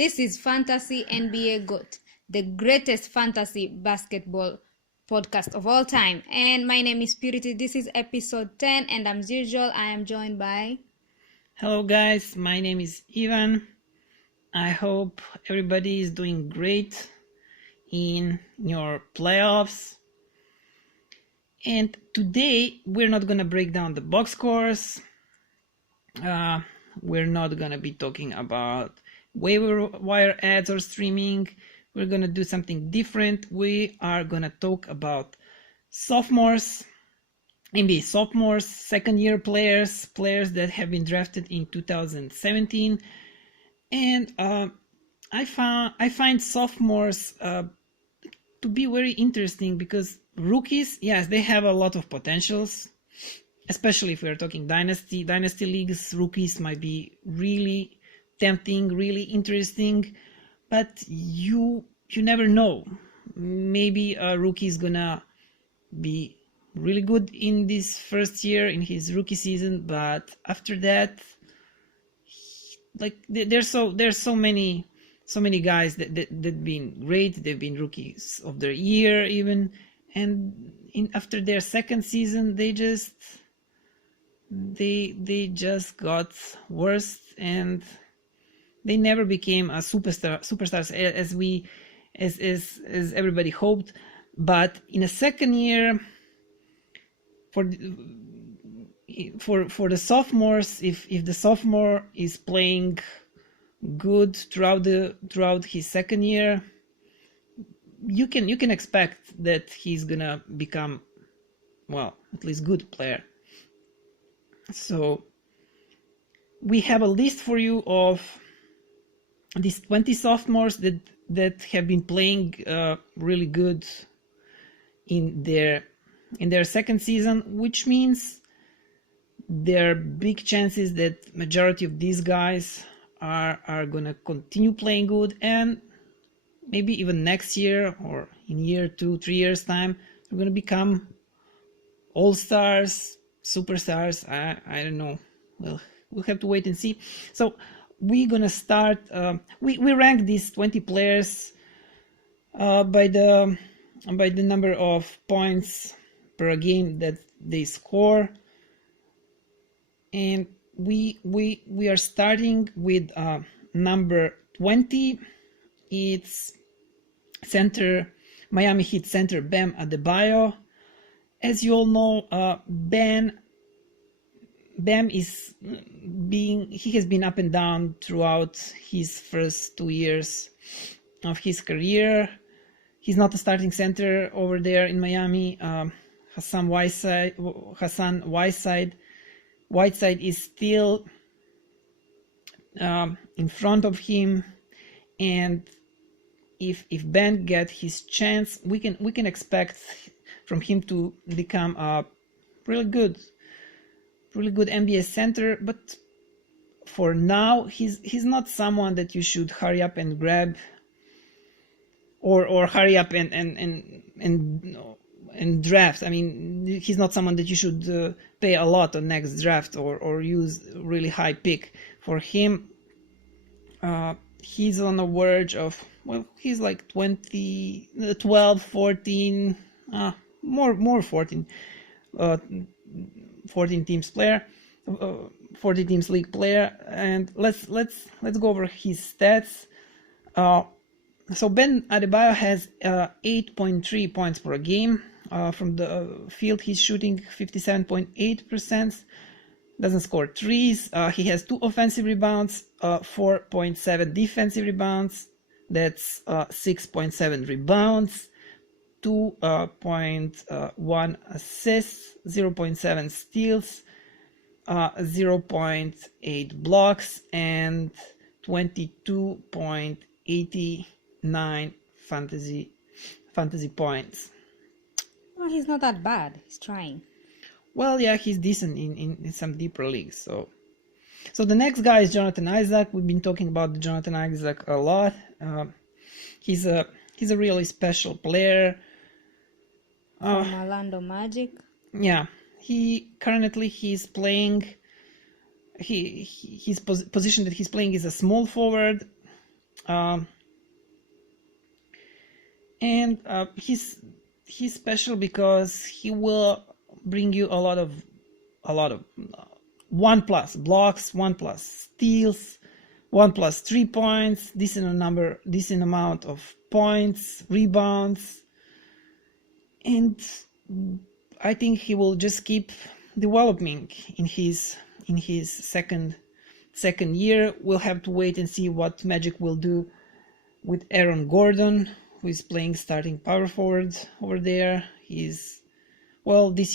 This is Fantasy NBA GOAT, the greatest fantasy basketball podcast of all time. And my name is Purity. This is episode 10, and as usual, I am joined by... Hello guys, my name is Ivan. I hope everybody is doing great in your playoffs. And today we're not gonna break down the box scores. We're not gonna be talking about waiver wire ads or streaming. We're gonna do something different. We are gonna talk about sophomores, NBA sophomores, second-year players that have been drafted in 2017, and I find sophomores to be very interesting because rookies, yes, they have a lot of potentials, especially if we are talking dynasty leagues. Rookies might be really tempting, really interesting, but you never know. Maybe a rookie is gonna be really good in this first year in his rookie season, but after that, like there's so many guys that been great. They've been rookies of the year even, and after their second season they just got worse, and they never became a superstars as everybody hoped. But in a second year, for the sophomores, if the sophomore is playing good throughout his second year, you can expect that he's gonna become, well, at least good player. So we have a list for you of these 20 sophomores that have been playing really good in their second season, which means there are big chances that majority of these guys are gonna continue playing good, and maybe even next year or in year 2-3 years time they're gonna become all-stars, superstars. I don't know. We'll have to wait and see. So we're gonna start. We rank these 20 players by the number of points per game that they score, and we are starting with number 20. It's Miami Heat center Bam Adebayo. As you all know, Bam has been up and down throughout his first 2 years of his career. He's not a starting center over there in Miami. Hassan Whiteside is still in front of him, and if Ben gets his chance, we can expect from him to become a really good NBA center. But for now, he's not someone that you should hurry up and grab, or hurry up and draft. I mean, he's not someone that you should pay a lot on next draft or use really high pick for him. He's on the verge of, well, he's like 12, 14, more 14, 14 teams player, 40 teams league player. And let's go over his stats. So Ben Adebayo has 8.3 points per game. From the field, he's shooting 57.8%. Doesn't score threes. He has 2 offensive rebounds, 4.7 defensive rebounds. That's 6.7 rebounds, 2.1 assists, 0.7 steals, 0.8 blocks, and 22.89 fantasy points. Well, he's not that bad. He's trying. Well, yeah, he's decent in some deeper leagues. So the next guy is Jonathan Isaac. We've been talking about Jonathan Isaac a lot. He's a really special player. From Orlando Magic. Yeah, he's playing. His position that he's playing is a small forward. Um, and he's special because he will bring you a lot of 1+ blocks, 1+ steals, 1+ 3 points, decent amount of points, rebounds, and I think he will just keep developing in his second year. We'll have to wait and see what Magic will do with Aaron Gordon, who is playing starting power forward over there. This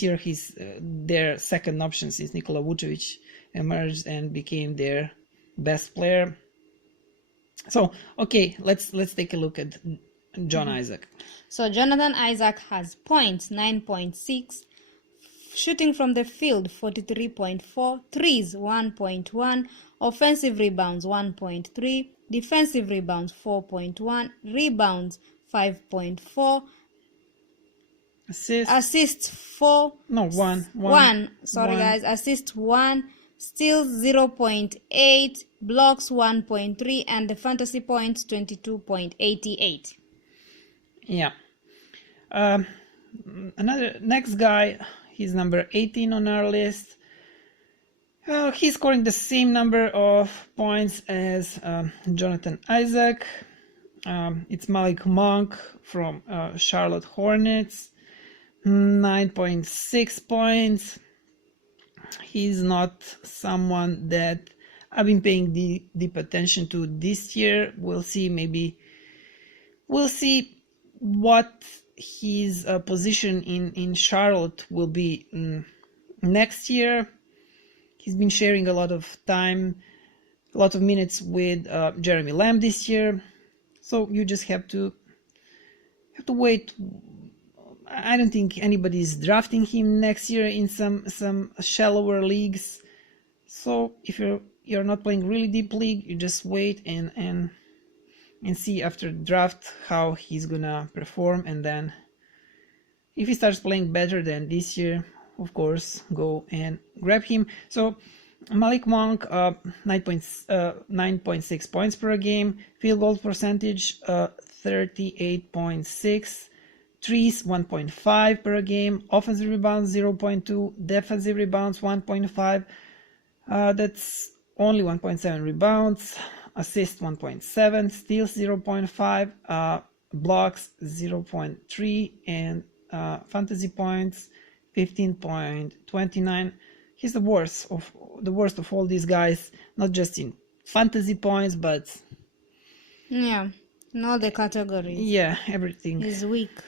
year he's their second option since Nikola Vucevic emerged and became their best player. So, okay, let's take a look at John Isaac. So Jonathan Isaac has points 9.6, shooting from the field 43.4, threes 1.1, offensive rebounds 1.3, defensive rebounds 4.1, rebounds 5.4, assists 4, no 1 guys, assists 1, steals 0.8, blocks 1.3, and the fantasy points 22.88. Yeah. Next guy, he's number 18 on our list. He's scoring the same number of points as Jonathan Isaac. It's Malik Monk from Charlotte Hornets, 9.6 points. He's not someone that I've been paying deep attention to this year. We'll see what his position in Charlotte will be next year. He's been sharing a lot of minutes with Jeremy Lamb this year, so you just have to wait. I don't think anybody's drafting him next year in some shallower leagues. So if you're not playing really deep league, you just wait and see after draft how he's gonna perform, and then if he starts playing better than this year, of course, go and grab him. So Malik Monk, 9.6 points per game, field goal percentage 38.6, threes 1.5 per game, offensive rebounds 0.2, defensive rebounds 1.5. That's only 1.7 rebounds, assist 1.7, steals 0.5, blocks 0.3, and fantasy points 15.29. He's the worst of all these guys, not just in fantasy points, but in all the categories. Yeah, everything. He's weak.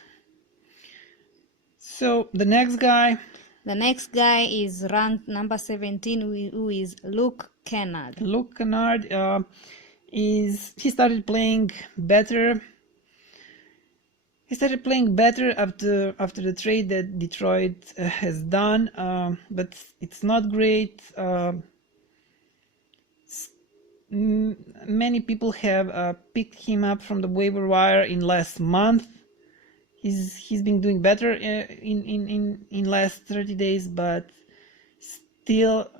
So the next guy is ranked number 17, who is Luke Kennard. Luke Kennard he started playing better. He started playing better after the trade that Detroit has done, but it's not great. Many people have picked him up from the waiver wire in last month. He's been doing better in last 30 days, but still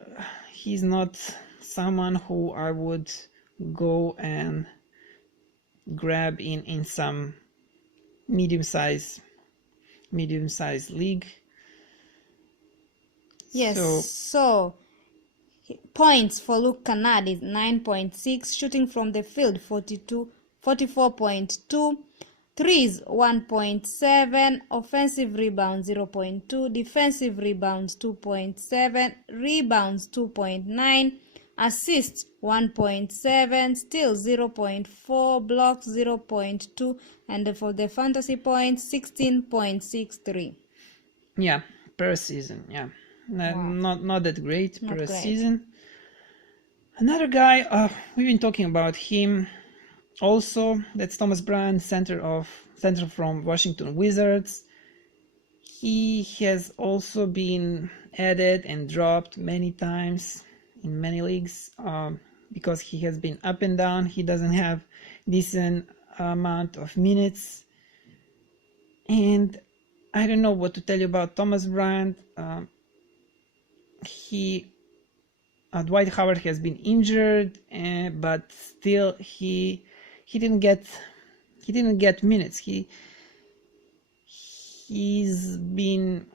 he's not someone who I would go and grab in some medium-sized league. Yes, so points for Luke Kennard is 9.6, shooting from the field 44.2, threes 1.7, offensive rebounds 0.2, defensive rebounds 2.7, rebounds 2.9, assists 1.7, steals 0.4, blocks 0.2, and for the fantasy points 16.63. Yeah, per season. Yeah, not that great per season. Another guy, we've been talking about him also. That's Thomas Bryant, center from Washington Wizards. He has also been added and dropped many times in many leagues because he has been up and down. He doesn't have decent amount of minutes, and I don't know what to tell you about Thomas Bryant. Dwight Howard has been injured, but still he he didn't get minutes. He's been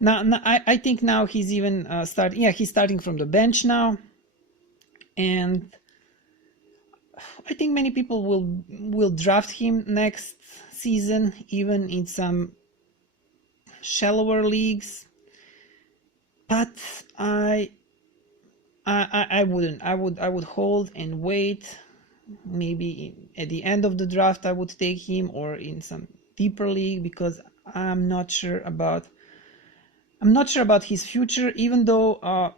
now I think now he's even starting. Yeah, he's starting from the bench now, and I think many people will draft him next season, even in some shallower leagues. But I wouldn't. I would hold and wait. Maybe at the end of the draft I would take him, or in some deeper league, because I'm not sure about his future. Even though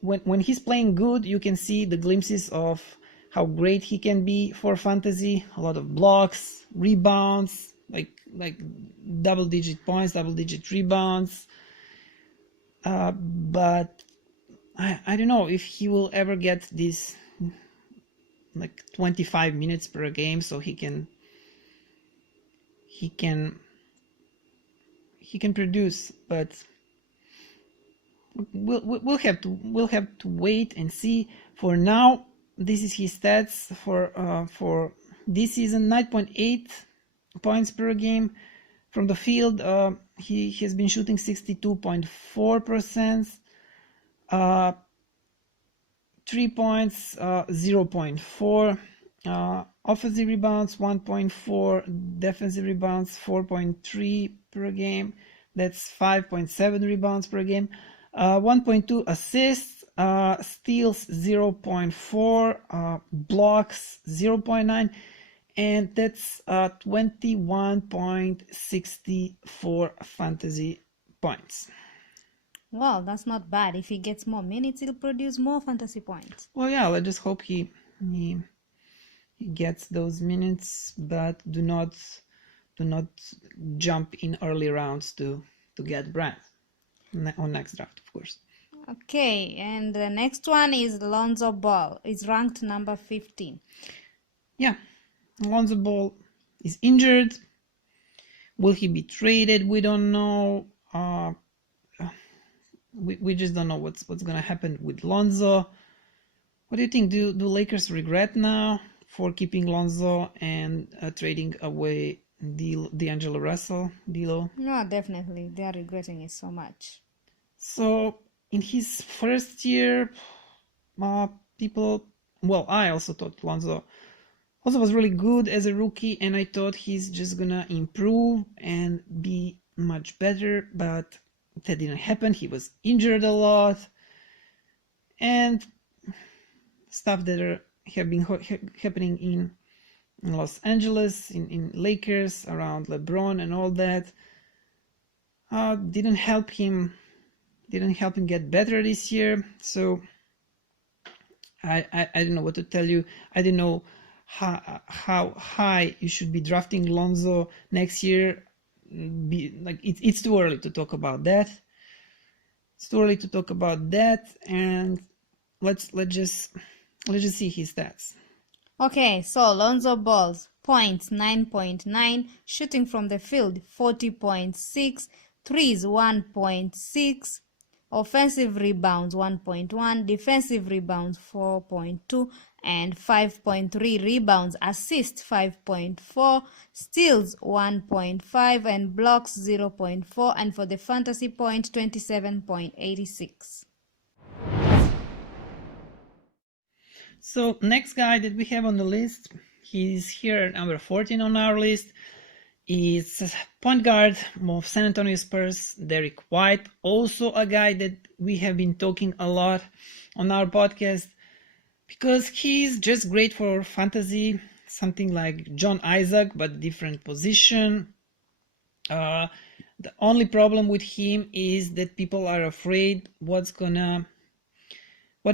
when he's playing good, you can see the glimpses of how great he can be for fantasy. A lot of blocks, rebounds, like double-digit points, double-digit rebounds. But I don't know if he will ever get this like 25 minutes per game, so he can produce. But we'll have to wait and see. For now, this is his stats for this season: 9.8 points per game from the field. He has been shooting 62.4%. 3 points, 0.4. Offensive rebounds 1.4, defensive rebounds 4.3 per game. That's 5.7 rebounds per game. 1.2 assists, steals 0.4, blocks 0.9, and that's 21.64 fantasy points. Well, that's not bad. If he gets more minutes, he'll produce more fantasy points. Well, yeah, let's just hope he gets those minutes, but do not jump in early rounds to get Brand on next draft, of course. Okay, and the next one is Lonzo Ball. Is ranked number 15. Yeah, Lonzo Ball is injured. Will he be traded? We don't know. We just don't know what's gonna happen with Lonzo. What do you think? Do Lakers regret now for keeping Lonzo and trading away D'Angelo Russell, D'Lo? No, definitely. They are regretting it so much. So in his first year, people, well, I also thought Lonzo was really good as a rookie, and I thought he's just gonna improve and be much better, but that didn't happen. He was injured a lot, and stuff that have been happening in Los Angeles, in Lakers, around LeBron and all that, didn't help him get better this year. So I don't know what to tell you. I don't know how high you should be drafting Lonzo next year. It's too early to talk about that. And let's just see his stats. Okay, so Lonzo Ball's points 9.9, shooting from the field 40.6, threes 1.6, offensive rebounds 1.1, defensive rebounds 4.2, and 5.3 rebounds, assists 5.4, steals 1.5, and blocks 0.4, and for the fantasy point 27.86. So next guy that we have on the list, he's here at number 14 on our list, is point guard of San Antonio Spurs, Derek White, also a guy that we have been talking a lot on our podcast because he's just great for fantasy, something like John Isaac but different position. The only problem with him is that people are afraid what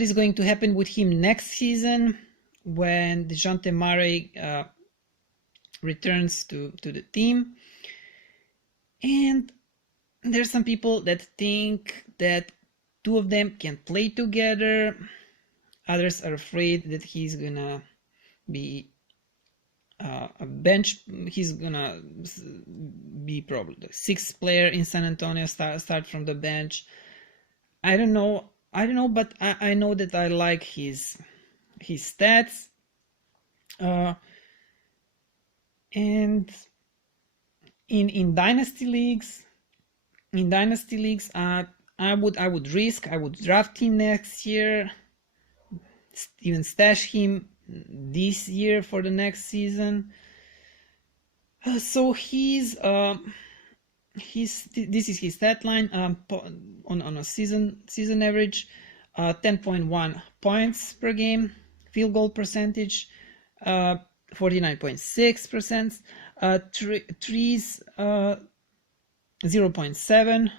is going to happen with him next season when DeJounte Murray returns to the team. And there's some people that think that two of them can play together. Others are afraid that he's gonna be a bench. He's gonna be probably the sixth player in San Antonio, start from the bench. I don't know, but I know that I like his stats. Uh, and in dynasty leagues, I would draft him next year, even stash him this year for the next season. So this is his stat line, on a season average, 10.1 points per game, field goal percentage, 49.6%, threes, 0.7,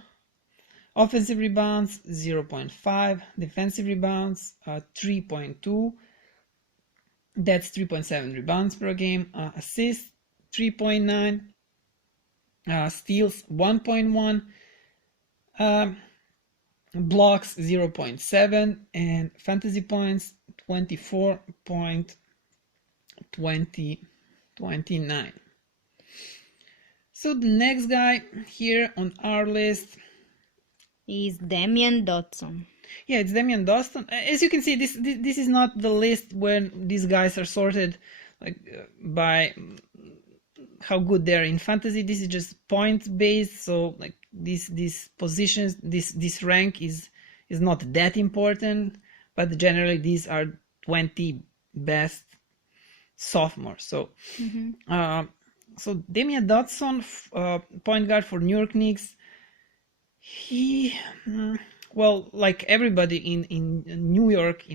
offensive rebounds 0.5, defensive rebounds 3.2. That's 3.7 rebounds per game. Assists 3.9. Steals 1.1. Blocks 0.7, and fantasy points 24.29. So the next guy here on our list is Damian Dotson. Yeah, it's Damian Dotson. As you can see, this is not the list when these guys are sorted by how good they're in fantasy. This is just point based, so like these positions, this rank is not that important, but generally these are 20 best sophomores. So so Damian Dotson, point guard for New York Knicks, he well, like everybody in New York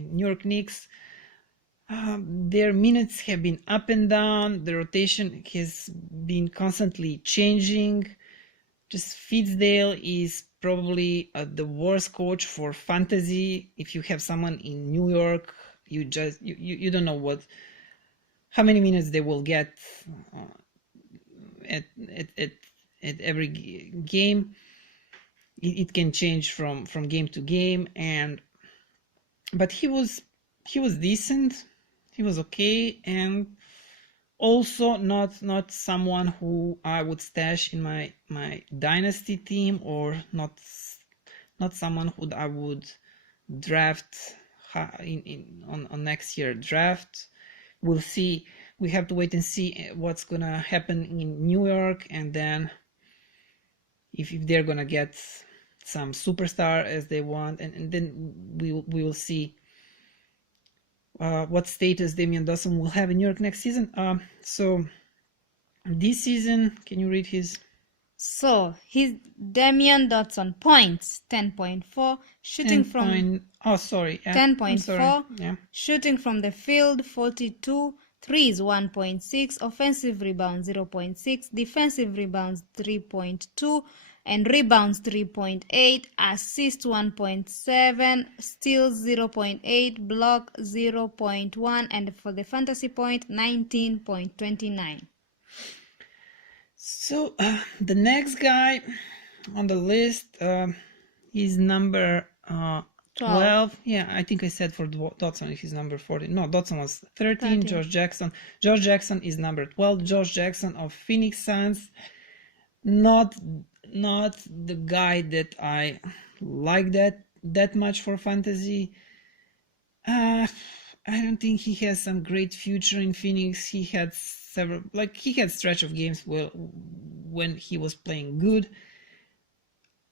Knicks, their minutes have been up and down. The rotation has been constantly changing. Just Fitzdale is probably the worst coach for fantasy. If you have someone in New York, you don't know how many minutes they will get at every game. It can change from game to game, but he was decent. He was okay, and also not someone who I would stash in my dynasty team, or not someone who I would draft on next year draft. We'll see. We have to wait and see what's gonna happen in New York, and then if they're gonna get some superstar as they want, and then we will see what status Damian Dotson will have in New York next season. So this season, can you read his? So his Damian Dotson points 10.4, shooting 10 from point, oh sorry, yeah, 10.4, yeah. shooting from the field 42, threes 1.6, offensive rebounds 0.6, defensive rebounds 3.2, and rebounds 3.8, assists 1.7, steals 0.8, block 0.1, and for the fantasy point 19.29. So the next guy on the list is number 12. Yeah, I think I said for Dotson he's number 14. No, Dotson was 13. Josh Jackson is number 12. Josh Jackson of Phoenix Suns. Not the guy that I like that much for fantasy. I don't think he has some great future in Phoenix. He had stretch of games when he was playing good.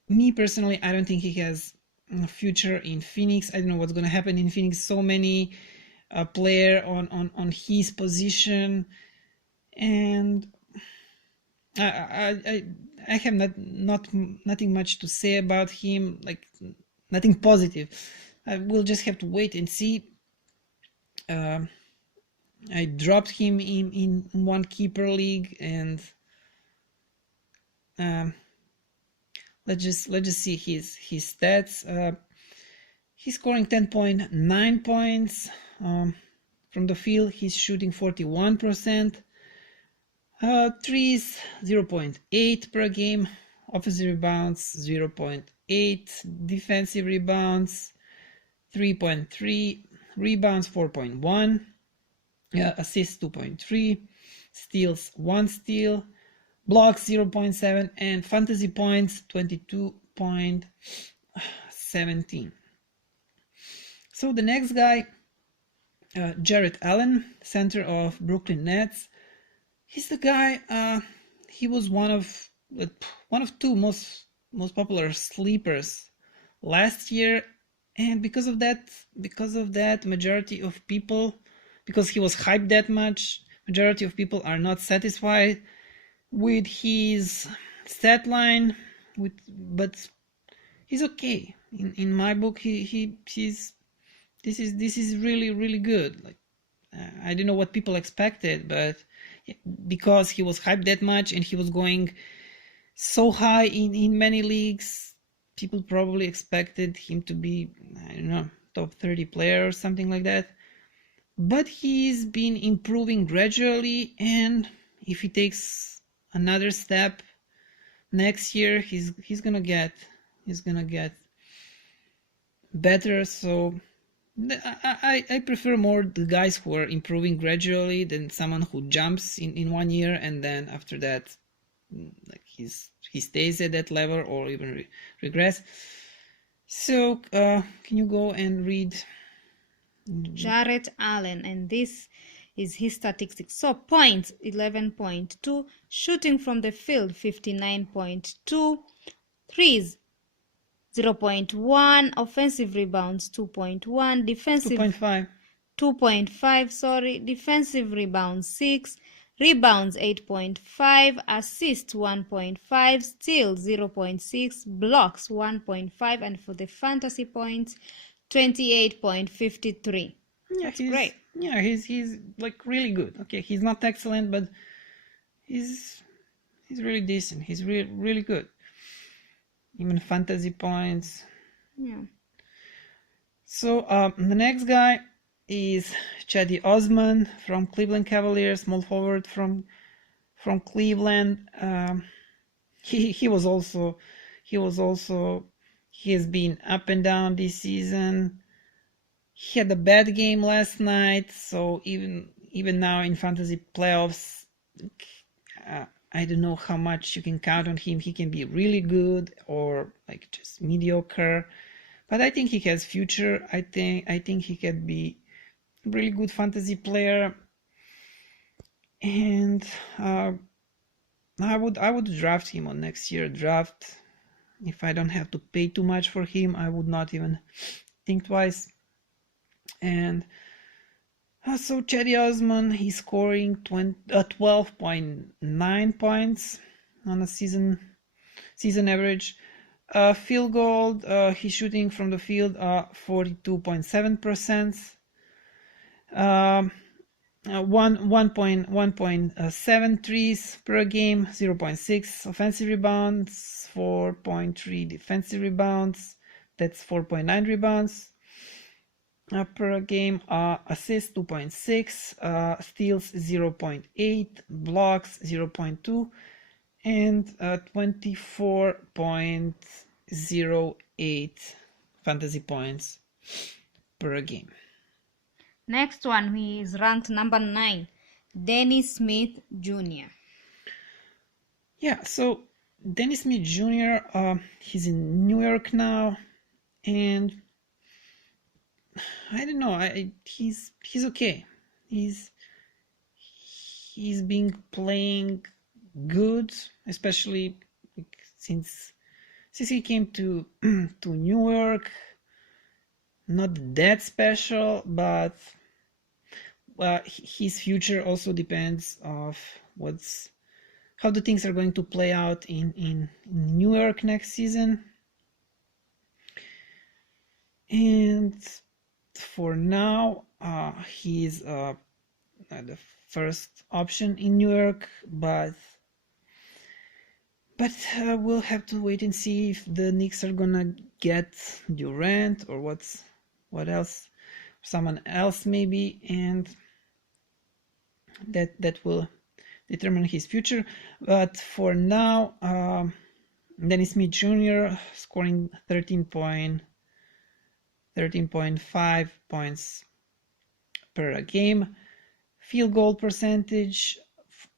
Me personally, I don't think he has a future in Phoenix. I don't know what's going to happen in Phoenix. So many player on his position, and I have nothing much to say about him. Like nothing positive. I will just have to wait and see. I dropped him in one keeper league, and let's just see his stats. He's scoring 10.9 points from the field. He's shooting 41%. Threes 0.8 per game. Offensive rebounds 0.8. Defensive rebounds 3.3. Rebounds 4.1. Assists 2.3. Steals 1 steal. Blocks 0.7, and fantasy points 22.17. So the next guy Jarrett Allen, center of Brooklyn Nets. He's the guy. He was one of two most popular sleepers last year, and because of that, majority of people, because he was hyped that much, majority of people are not satisfied with his stat line. But he's okay. In my book, he's this is really good. Like I don't know what people expected, but because he was hyped that much and he was going so high in many leagues, people probably expected him to be, I don't know, top 30 player or something like that. But he's been improving gradually, and if he takes another step next year, he's gonna get better. So I prefer more the guys who are improving gradually than someone who jumps in 1 year and then after that, like he stays at that level or even regress. So can you go and read Jarrett Allen, and this is his statistics. So points 11.2, shooting from the field 59.2, threes 0.1, offensive rebounds 2.1, defensive 2.5, 2.5, sorry, defensive rebounds 6, rebounds 8.5, assists 1.5, steals 0.6, blocks 1.5, and for the fantasy points 28.53. yeah, That's great. Yeah, he's like really good. Okay, he's not excellent, but he's really decent. He's really good. Even fantasy points. Yeah. So the next guy is Cedi Osman from Cleveland Cavaliers, small forward from Cleveland. He has been up and down this season. He had a bad game last night, so even now in fantasy playoffs, I don't know how much you can count on him. He can be really good or like just mediocre, but I think he has future. I think he can be a really good fantasy player, and I would draft him on next year draft. If I don't have to pay too much for him, I would not even think twice. And so Cedi Osman, he's scoring 12.9 points on a season average. Field goal, he's shooting from the field 42.7%. 1.7 threes per game, 0.6 offensive rebounds, 4.3 defensive rebounds. That's 4.9 rebounds per game. Assists 2.6, steals 0.8, blocks 0.2, and 24.08 fantasy points per game. Next one, he is ranked number 9, Dennis Smith Jr. Yeah, so Dennis Smith Jr., he's in New York now, and I don't know, he's okay. He's been playing good, especially since he came to New York. Not that special, but his future also depends of how the things are going to play out in New York next season. And for now, he's the first option in New York, but we'll have to wait and see if the Knicks are gonna get Durant or what else, someone else maybe, and that will determine his future. But for now, Dennis Smith Jr. scoring 13.5 points per game, field goal percentage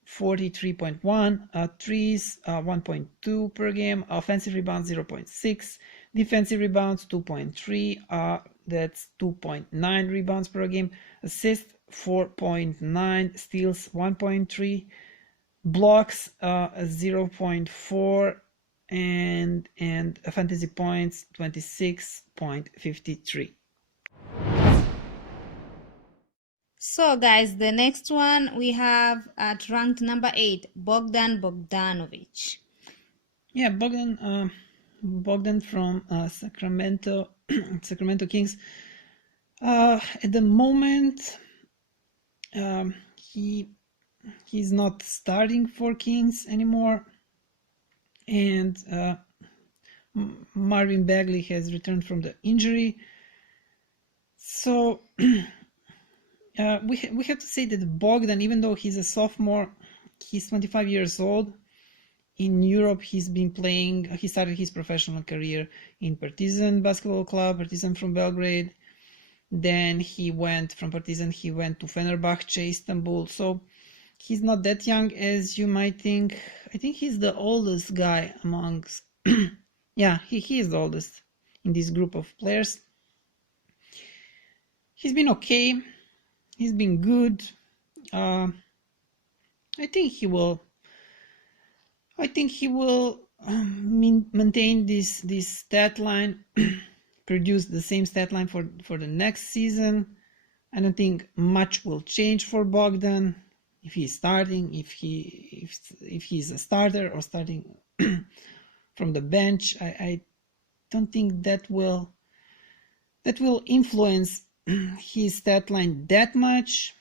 43.1, threes 1.2 per game, offensive rebounds 0.6, defensive rebounds 2.3, that's 2.9 rebounds per game, assists 4.9, steals 1.3, blocks 0.4, and fantasy points 26.53. So, guys, the next one we have at ranked number 8, Bogdan Bogdanovic. Yeah, Bogdan from Sacramento Kings. At the moment, he's not starting for Kings anymore, and Marvin Bagley has returned from the injury. So we have to say that Bogdan, even though he's a sophomore, he's 25 years old. In Europe, he's been playing. He started his professional career in Partizan Basketball Club, Partizan from Belgrade. Then he went from Partizan. He went to Fenerbahce, Istanbul. So he's not that young as you might think. I think he's the oldest guy amongst. Yeah, he is the oldest in this group of players. He's been okay. He's been good. I think he will. Maintain this stat line, produce the same stat line for the next season. I don't think much will change for Bogdan if he's starting, if he's a starter or starting from the bench. I don't think that will influence his stat line that much.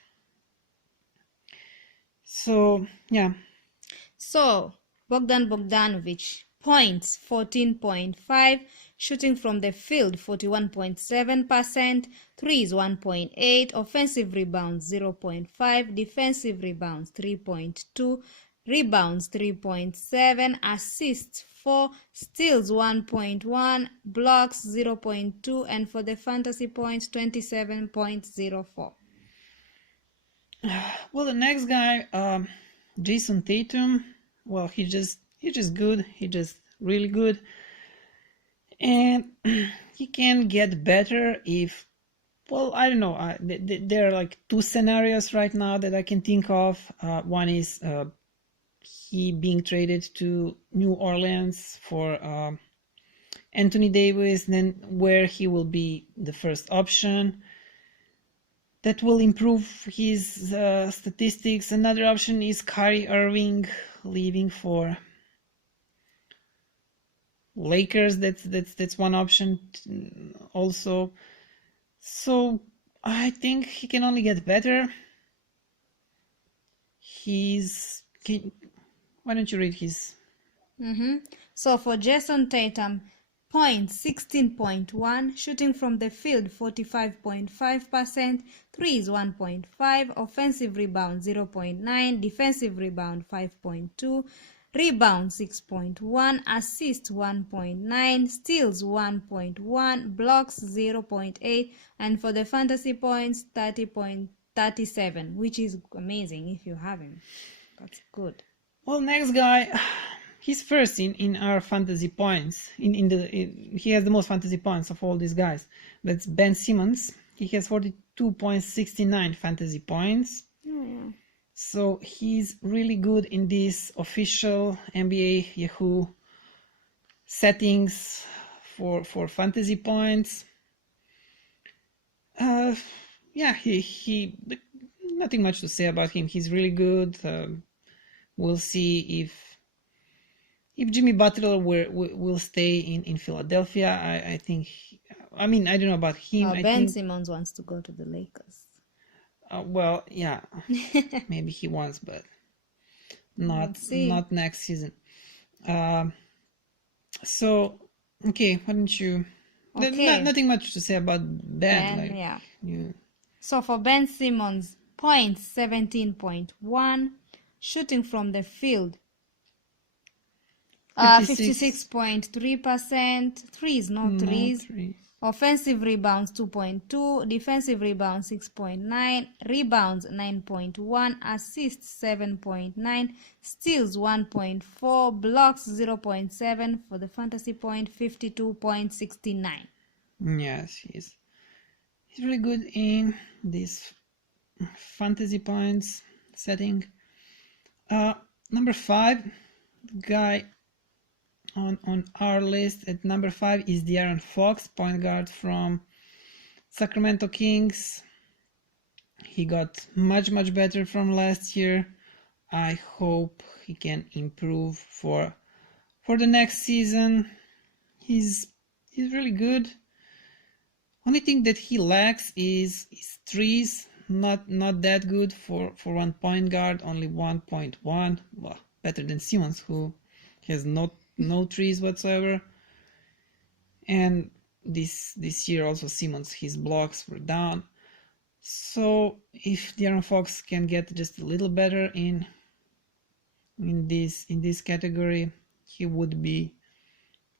So yeah. So Bogdan Bogdanovic, points 14.5, shooting from the field 41.7%, threes 1.8, offensive rebounds 0.5, defensive rebounds 3.2, rebounds 3.7, assists 4, steals 1.1, blocks 0.2, and for the fantasy points 27.04. Well, the next guy, Jason Tatum. Well, he's just good. He's just really good, and he can get better if. Well, I don't know. There are like two scenarios right now that I can think of. One is he being traded to New Orleans for Anthony Davis, then where he will be the first option. That will improve his statistics. Another option is Kyrie Irving leaving for Lakers. That's one option also. So I think he can only get better. Why don't you read his? So for Jason Tatum, points 16.1, shooting from the field 45.5%, threes 1.5, offensive rebound 0.9, defensive rebound 5.2, rebound 6.1, assist 1.9, steals 1.1, blocks 0.8, and for the fantasy points 30.37, which is amazing if you have him. That's good. Well, next guy, he's first in our fantasy points. He has the most fantasy points of all these guys. That's Ben Simmons. He has 42.69 fantasy points. Oh, yeah. So he's really good in these official NBA Yahoo settings for fantasy points. Yeah, he nothing much to say about him. He's really good. We'll see if Jimmy Butler will stay in Philadelphia. I think. I mean, I don't know about him. Ben Simmons wants to go to the Lakers. Well, yeah, maybe he wants, but not next season. So okay, why don't you? Okay. Nothing much to say about Ben. So for Ben Simmons, points 17.1, shooting from the field 56.3%, threes, no threes. Offensive rebounds 2.2, defensive rebounds 6.9, rebounds 9.1, assists 7.9, steals 1.4, blocks 0.7, for the fantasy point 52.69. Yes, He's really good in this fantasy points setting. Number 5 guy on our list at number 5 is De'Aaron Fox, point guard from Sacramento Kings. He got much better from last year. I hope he can improve for the next season. He's really good. Only thing that he lacks is threes. Not that good for one point guard. Only 1.1. Well, better than Simmons, who has no threes whatsoever. And this year also Simmons, his blocks were down. So if De'Aaron Fox can get just a little better in this category, he would be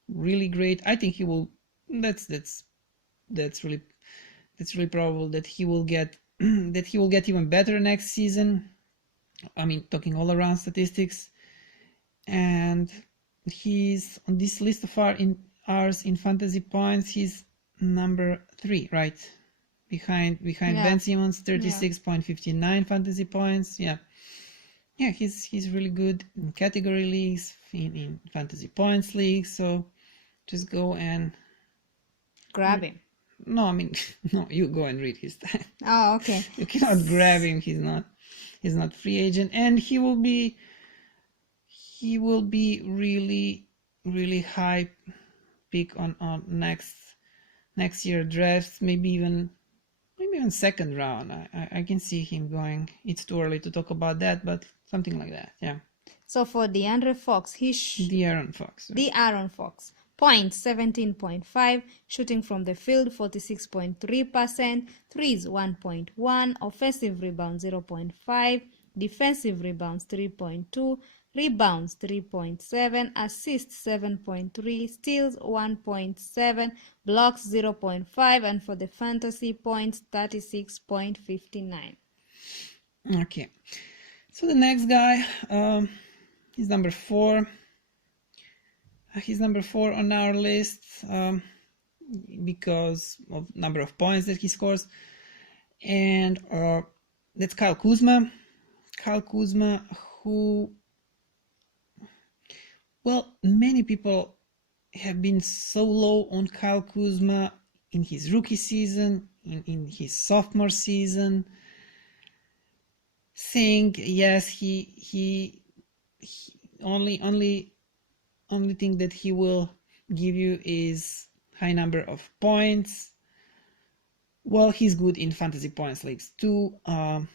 really great. I think he will. That's really probable that he will get even better next season. I mean, talking all around statistics, and he's on this list of ours in fantasy points. He's number 3, right? Behind Ben Simmons, 36.59 fantasy points. Yeah, he's really good in category leagues, in fantasy points leagues. So just go and grab him. No, I mean, no, you go and read his stats. Oh, okay. You cannot grab him. He's not free agent, and he will be really high pick on next year drafts, maybe even second round. I can see him going. It's too early to talk about that, but something like that. Yeah. So for De'Aaron Fox, De'Aaron Fox. De'Aaron Fox. Points 17.5, shooting from the field 46.3%, threes 1.1, offensive rebounds 0.5, defensive rebounds 3.2, rebounds 3.7, assists 7.3, steals 1.7, blocks 0.5, and for the fantasy points 36.59. Okay, so the next guy is number 4. He's number 4 on our list because of number of points that he scores, and that's Kyle Kuzma. Kyle Kuzma, who, well, many people have been so low on Kyle Kuzma in his rookie season, in his sophomore season, saying yes, he only thing that he will give you is high number of points. Well, he's good in fantasy points leagues too. I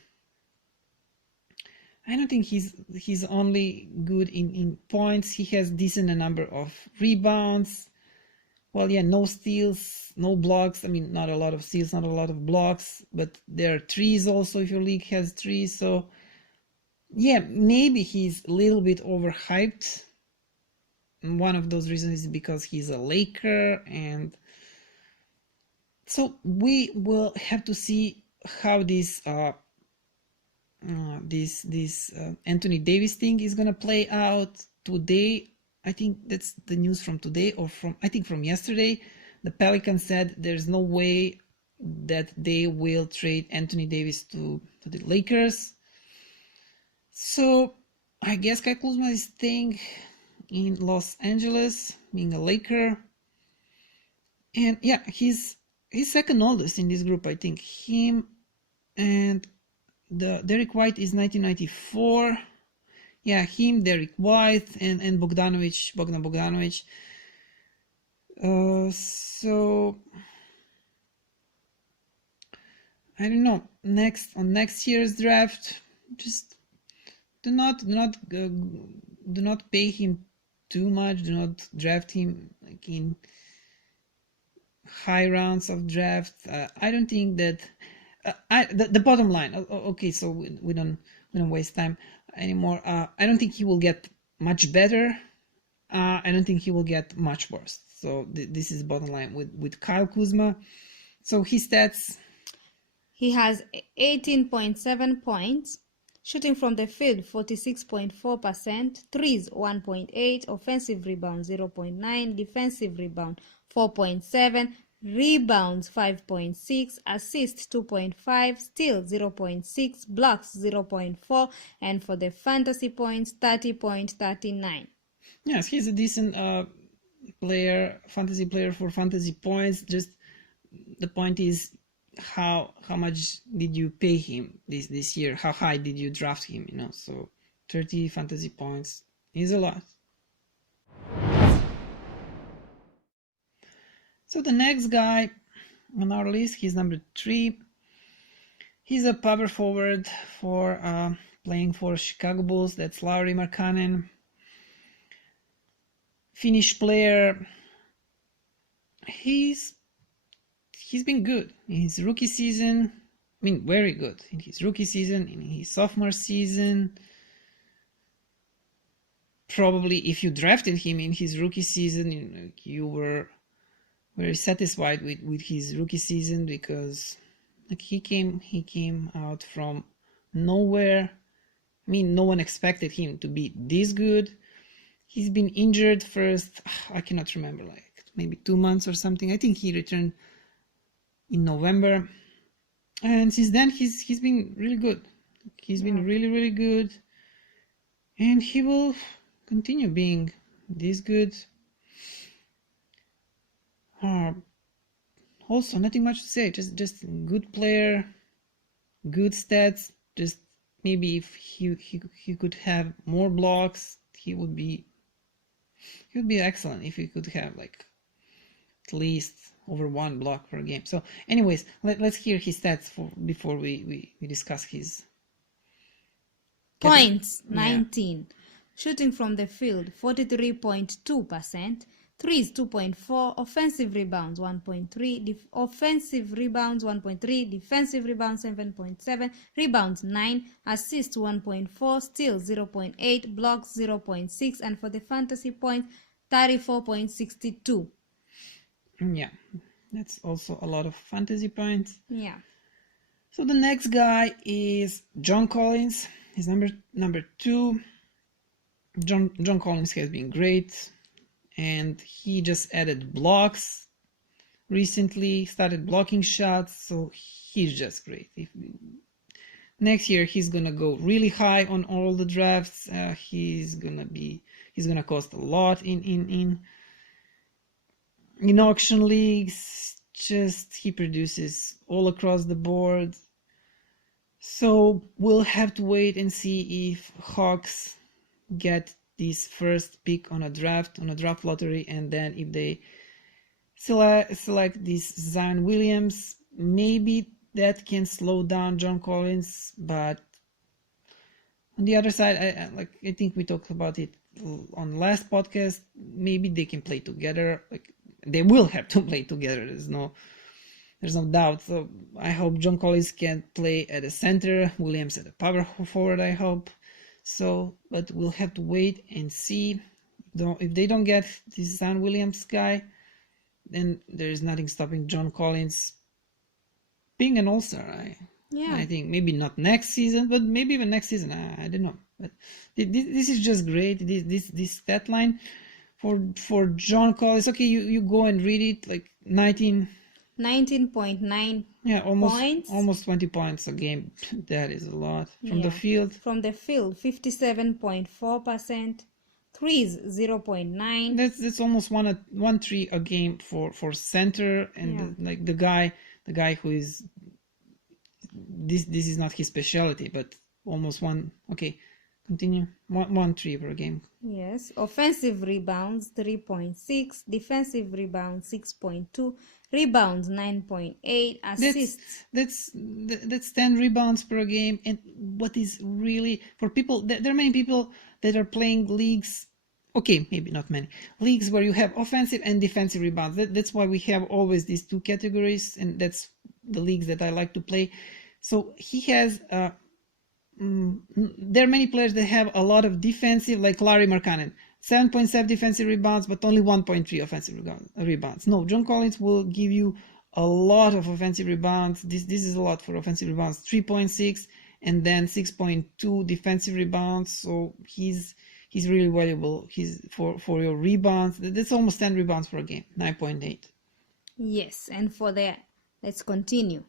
don't think he's only good in points. He has decent number of rebounds. Well, yeah, no steals, no blocks. I mean, not a lot of steals, not a lot of blocks, but there are threes also if your league has threes. So yeah, maybe he's a little bit overhyped. And one of those reasons is because he's a Laker, and so we will have to see how this Anthony Davis thing is gonna play out today. I think that's the news from today, or from yesterday. The Pelicans said there's no way that they will trade Anthony Davis to the Lakers. So I guess Kyle Kuzma is staying in Los Angeles, being a Laker. And yeah, he's second oldest in this group, I think. Him and the Derek White is 1994. Yeah, him, Derek White, and Bogdan Bogdanovic. So I don't know. Next year's draft, just do not pay him too much. Do not draft him like in high rounds of draft. I don't think that. The bottom line. Okay, so we don't waste time anymore. I don't think he will get much better. I don't think he will get much worse. So this is the bottom line with Kyle Kuzma. So his stats. He has 18.7 points, shooting from the field 46.4%, threes 1.8, offensive rebound 0.9, defensive rebound 4.7, rebounds 5.6, assists 2.5, steals 0.6, blocks 0.4, and for the fantasy points 30.39. Yes, he's a decent fantasy player for fantasy points. Just the point is how much did you pay him this year? How high did you draft him? So 30 fantasy points is a lot. So the next guy on our list, he's number 3. He's a power forward for playing for Chicago Bulls. That's Lauri Markkanen. Finnish player. He's been good in his rookie season. I mean, very good in his rookie season, in his sophomore season. Probably if you drafted him in his rookie season, you were very satisfied with his rookie season, because he came out from nowhere. I mean, no one expected him to be this good. He's been injured first, I cannot remember, like maybe 2 months or something. I think he returned in November, and since then he's been really good. He's been really good, and he will continue being this good. Also, nothing much to say. Just good player, good stats. Just maybe if he could have more blocks, he would be excellent. If he could have like at least over 1 block per game. So, anyways, let's hear his stats before we discuss his points. 19. Shooting from the field 43.2%. Threes 2.4, offensive rebounds 1.3, offensive rebounds 1.3, defensive rebounds 7.7, rebounds 9, assists 1.4, steals 0.8, blocks 0.6, and for the fantasy points 34.62. Yeah, that's also a lot of fantasy points. Yeah. So the next guy is John Collins. He's number 2. John Collins has been great. And he just added blocks recently, started blocking shots, so he's just great. Next year he's gonna go really high on all the drafts. He's gonna cost a lot in auction leagues. Just he produces all across the board. So we'll have to wait and see if Hawks get this first pick on a draft lottery, and then if they select this Zion Williams, maybe that can slow down John Collins. But on the other side, I think we talked about it on last podcast, maybe they can play together. Like they will have to play together. There's no doubt. So I hope John Collins can play at a center, Williams at a power forward, I hope. So, but we'll have to wait and see. If they don't get this Zion Williams guy, then there is nothing stopping John Collins being an all-star. I think maybe not next season, but maybe even next season. I don't know. But this is just great. This stat line for John Collins. Okay, you go and read it. Like 19.9 points. Almost 20 points a game. That is a lot. From the field 57.4%. Threes 0.9. That's almost 1-3 a game for center, and the guy who is this is not his specialty, but almost one. Okay, continue. 1-3 per game. Yes. Offensive rebounds 3.6, defensive rebounds 6.2, rebounds 9.8, assists. That's 10 rebounds per game. And what is really for people, there are many people that are playing leagues. Okay, maybe not many leagues where you have offensive and defensive rebounds. That's why we have always these two categories, and that's the leagues that I like to play. So he has. There are many players that have a lot of defensive, like Lauri Markkanen, 7.7 defensive rebounds, but only 1.3 offensive rebounds. No, John Collins will give you a lot of offensive rebounds. This is a lot for offensive rebounds, 3.6, and then 6.2 defensive rebounds. So he's really valuable. He's for your rebounds. That's almost 10 rebounds per game, 9.8. Yes, and let's continue.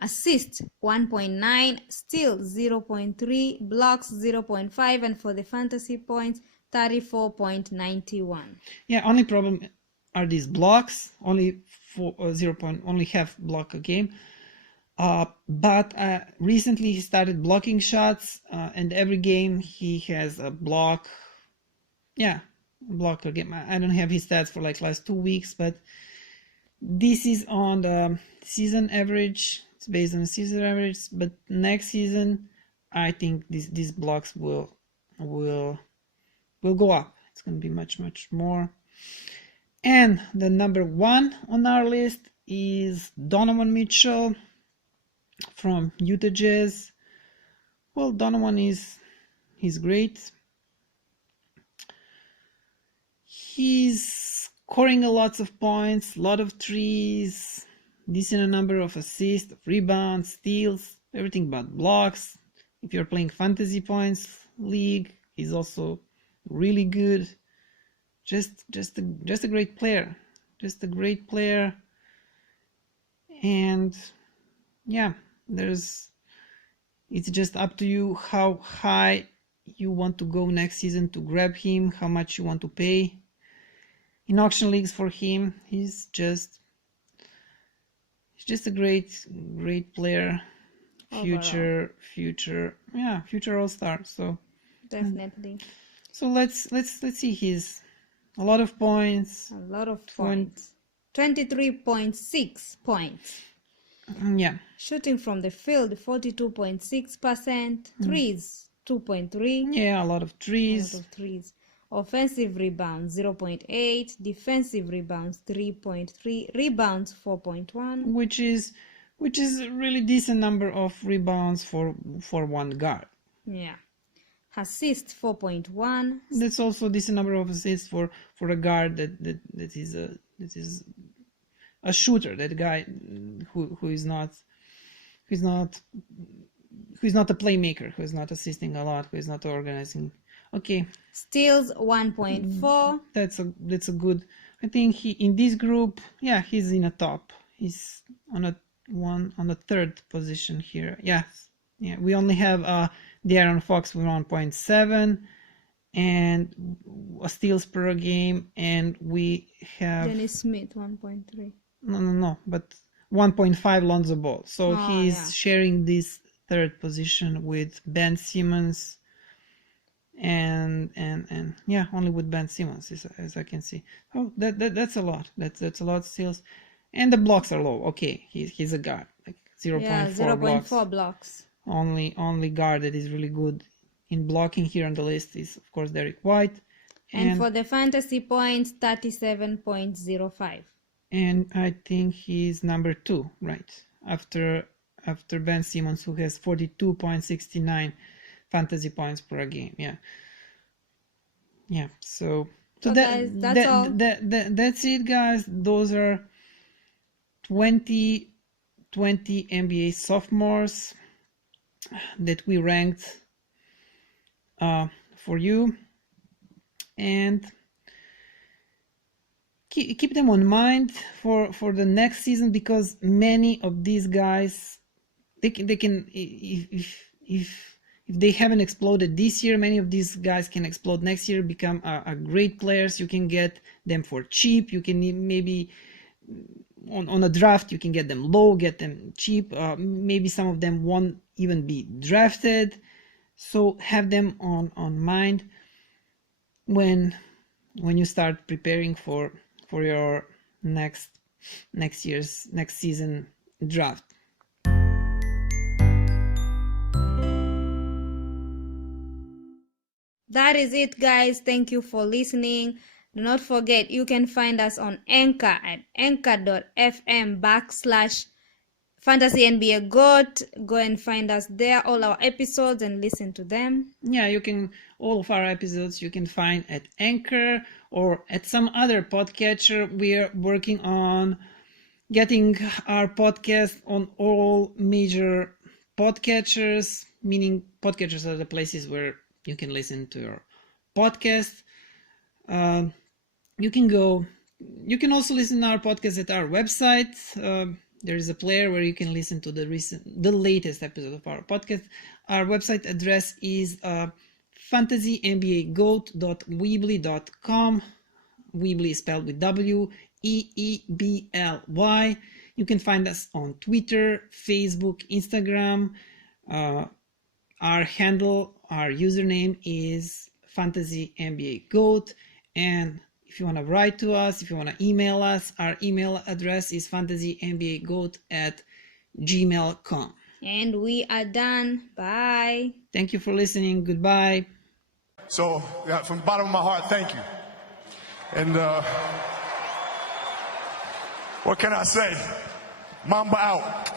Assist 1.9, steal 0.3, blocks 0.5, and for the fantasy points 34.91. Yeah, only problem are these blocks. Only only half block a game. But recently he started blocking shots, and every game he has a block. Yeah, block a game. I don't have his stats for like last 2 weeks, but this is on the season average. It's based on the season average, but next season I think these blocks will go up. It's going to be much more. And the number one on our list is Donovan Mitchell from Utah Jazz. Well, Donovan he's great. He's scoring a lot of points, a lot of threes, decent number of assists, rebounds, steals, everything but blocks. If you're playing fantasy points league, he's also really good. Just a great player. Just a great player. And yeah, it's just up to you how high you want to go next season to grab him, how much you want to pay. In auction leagues for him, he's just a great player. Future all-star. So definitely. So let's see. He's a lot of points. 23.6 points. Yeah. Shooting from the field 42.6%. Threes 2.3. Yeah, a lot of threes. Offensive rebounds 0.8, defensive rebounds 3.3, rebounds 4.1, which is a really decent number of rebounds for one guard. Yeah. Assist 4.1. That's also a decent number of assists for a guard that is a shooter. That guy who is not a playmaker, who is not assisting a lot, who is not organizing. Okay. Steals 1.4. That's a good. I think he in this group. Yeah, he's in a top. He's on the third position here. Yes. Yeah. We only have De'Aaron Fox with 1.7 and steals per game, and we have Dennis Smith 1.3. No, but 1.5 Lonzo Ball. So he's sharing this third position with Ben Simmons. And yeah, only with Ben Simmons as I can see. Oh, that's a lot. That's a lot of steals, and the blocks are low. Okay, he's a guard, like 0.4 blocks. Only guard that is really good in blocking here on the list is of course Derek White. And for the fantasy points, 37.05. And I think he's number 2, right? After Ben Simmons, who has 42.69 fantasy points per game. Yeah. So guys, that's all. That's it, guys. Those are 20 NBA sophomores that we ranked for you, and keep them on mind for the next season, because many of these guys they can if they haven't exploded this year, many of these guys can explode next year, become a great players. You can get them for cheap. You can maybe on a draft, you can get them low, get them cheap. Maybe some of them won't even be drafted. So have them on mind when you start preparing for your next season draft. That is it, guys. Thank you for listening. Do not forget, you can find us on Anchor at anchor.fm/FantasyNBA Go and find us there, all our episodes, and listen to them. Yeah, you can, all of our episodes you can find at Anchor or at some other podcatcher. We're working on getting our podcast on all major podcatchers, meaning podcatchers are the places where you can listen to your podcast. You can go You can also listen to our podcast at our website. There is a player where you can listen to the latest episode of our podcast. Our website address is fantasynbagoat.weebly.com. Weebly is spelled with W-E-E-B-L-Y. You can find us on Twitter, Facebook, Instagram. Our handle, our username is fantasynbagoat. And if you want to write to us, if you want to email us, our email address is fantasynbagoat@gmail.com. And we are done. Bye. Thank you for listening. Goodbye. So, yeah, from the bottom of my heart, thank you. And what can I say? Mamba out.